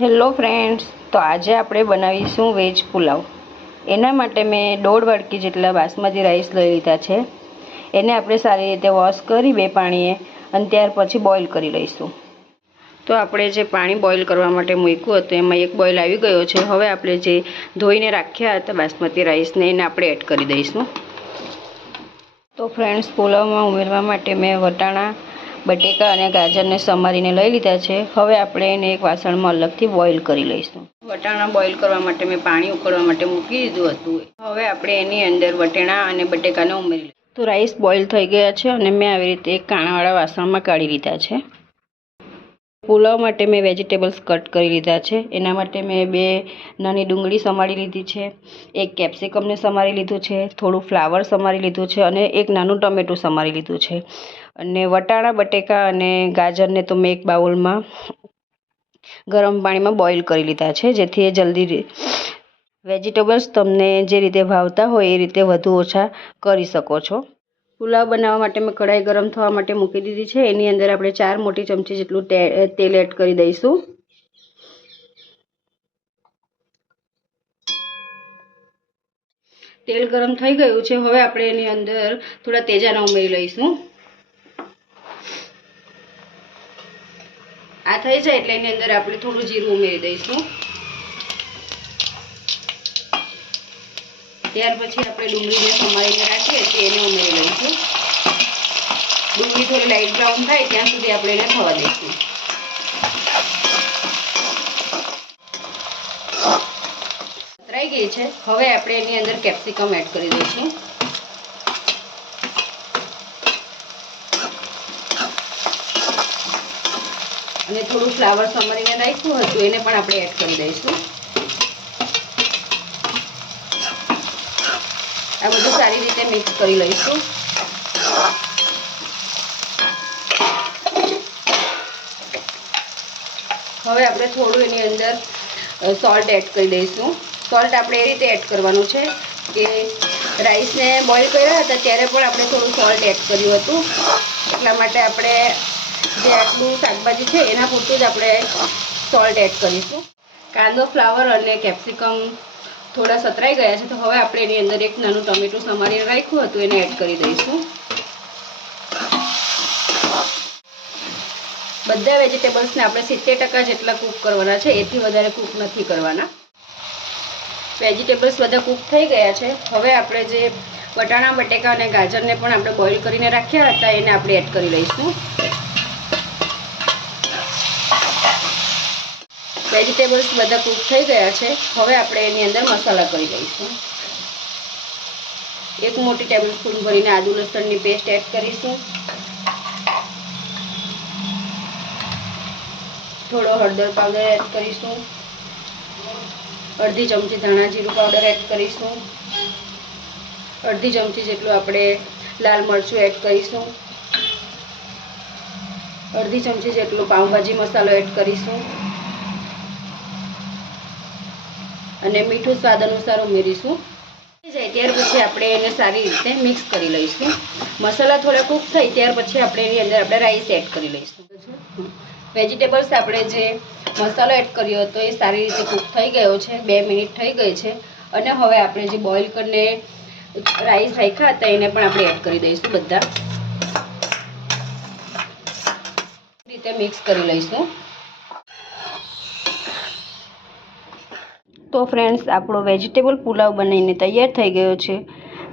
Hello friends, તો આજે આપણે બનાવીશું વેજ પુલાવ। એના માટે મેં 1.5 વાટકી જેટલા બાસમતી રાઈસ લઈ લીધા છે। એને આપણે સારી રીતે વોશ કરી 2 પાણીએ અને ત્યાર પછી બોઇલ કરી લઈશું। તો આપણે જે પાણી બોઇલ કરવા માટે મૂક્યું હતું એમાં એક બોઇલ આવી ગયો છે। હવે આપણે જે ધોઈને રાખ્યા હતા બાસમતી રાઈસને એને આપણે એડ કરી દઈશું। તો ફ્રેન્ડ્સ, પુલાવમાં ઉમેરવા માટે મેં વટાણા, બટેકા અને ગાજરને સમારીને લઈ લીધા છે। હવે આપણે એને એક વાસણમાં અલગથી બોઇલ કરી લઈશું। વટાણા બોઇલ કરવા માટે મેં પાણી ઉકળવા માટે મૂકી દીધું હતું। હવે આપણે એની અંદર વટાણા અને બટેકાને ઉમેરી લઈશું। તો રાઈસ બોઇલ થઈ ગયા છે અને મેં આવી રીતે એક કાણાવાળા વાસણમાં કાઢી લીધા છે। પુલાવ માટે મેં વેજીટેબલ્સ કટ કરી લીધા છે। એના માટે મેં 2 નાની ડુંગળી સમારી લીધી છે, એક કેપ્સિકમને સમારી લીધું છે, થોડું ફ્લાવર સમારી લીધું છે અને એક નાનું ટમેટું સમારી લીધું છે। અને વટાણા, બટેકા અને ગાજરને તો મેં એક બાઉલમાં ગરમ પાણીમાં બોઇલ કરી લીધા છે, જેથી એ જલ્દી વેજીટેબલ્સ તમને જે રીતે ભાવતા હોય એ રીતે વધુ ઓછા કરી શકો છો। પુલાવ બનાવવા માટે મેં કઢાઈ ગરમ થવા માટે મૂકી દીધી છે। એની અંદર આપણે 4 મોટી ચમચી જેટલું તેલ એડ કરી દઈશું। તેલ ગરમ થઈ ગયું છે। હવે આપણે એની અંદર થોડા તેજાના ઉમેરી લઈશું। આ થઈ જાય એટલે એની અંદર આપણે થોડું જીરું ઉમેરી દઈશું। ત્યાર પછી આપણે ડુંગળીને સમારીને રાખીએ છીએ એને ઉમેરી લઈશું। ડુંગળી થોડી લાઇટ બ્રાઉન થાય ત્યાં સુધી આપણે એને થવા દઈશું। સતરાઈ ગઈ છે। હવે આપણે એની અંદર કેપ્સિકમ એડ કરી દઈશું। અને થોડું ફ્લાવર સમારીને રાખ્યું હતું એને પણ આપણે એડ કરી દઈશું। આ બધું સારી રીતે મિક્સ કરી લઈશું। હવે આપણે થોડું એની અંદર સોલ્ટ એડ કરી દઈશું। સોલ્ટ આપણે એ રીતે એડ કરવાનું છે કે રાઈસને બોઇલ કર્યા હતા ત્યારે પણ આપણે થોડું સોલ્ટ એડ કર્યું હતું, એટલા માટે આપણે જે આટલું શાકભાજી છે એના પૂરતું જ આપણે સોલ્ટ એડ કરીશું। કાંદો, ફ્લાવર અને કેપ્સિકમ થોડા સતરાઈ ગયા છે, તો હવે આપણે એની અંદર એક નાનું ટમેટું સમારીને રાખ્યું હતું એને એડ કરી દઈશું। બધા વેજીટેબલ્સને આપણે 70% જેટલા કૂક કરવાના છે, એથી વધારે કૂક નથી કરવાના। વેજીટેબલ્સ બધા કૂક થઈ ગયા છે। હવે આપણે જે વટાણા, બટેકા અને ગાજરને પણ આપણે બોઇલ કરીને રાખ્યા હતા એને આપણે એડ કરી લઈશું। વેજીટેબલ્સ બધા કૂક થઈ ગયા છે। હવે આપણે એની અંદર મસાલા કરી લઈશું। 1 મોટી ટેબલ સ્પૂન ભરીને આદુ લસણની પેસ્ટ એડ કરીશું। થોડો હળદર પાવડર એડ કરીશું। અડધી ચમચી ધાણા જીરું પાવડર એડ કરીશું। અડધી ચમચી જેટલું આપણે લાલ મરચું એડ કરીશું। અડધી ચમચી જેટલું પાઉંભાજી મસાલો એડ કરીશું અને મીઠું સ્વાદ અનુસાર ઉમેરીશું। જાય ત્યાર પછી આપણે એને સારી રીતે મિક્સ કરી લઈશું। મસાલા થોડા કૂક થાય ત્યાર પછી આપણે એની અંદર આપણે રાઈસ એડ કરી લઈશું। વેજીટેબલ્સ આપણે જે મસાલો એડ કર્યો હતો એ સારી રીતે કૂક થઈ ગયો છે। 2 મિનિટ થઈ ગઈ છે અને હવે આપણે જે બોઇલ કરીને રાઈસ રાખ્યા હતા એને પણ આપણે એડ કરી દઈશું। બધા રીતે મિક્સ કરી લઈશું। તો ફ્રેન્ડ્સ, આપણો વેજીટેબલ પુલાવ બનીને તૈયાર થઈ ગયો છે।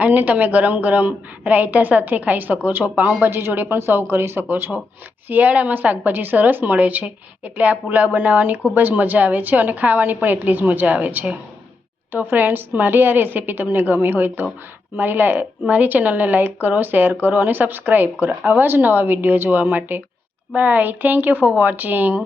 અને તમે ગરમ ગરમ રાયતા સાથે ખાઈ શકો છો, પાઉંભાજી જોડે પણ સર્વ કરી શકો છો। શિયાળામાં શાકભાજી સરસ મળે છે એટલે આ પુલાવ બનાવવાની ખૂબ જ મજા આવે છે અને ખાવાની પણ એટલી જ મજા આવે છે। તો ફ્રેન્ડ્સ, મારી આ રેસીપી તમને ગમી હોય તો મારી ચેનલને લાઇક કરો, શેર કરો અને સબસ્ક્રાઈબ કરો આવા જ નવા વિડીયો જોવા માટે। Bye, thank you for watching.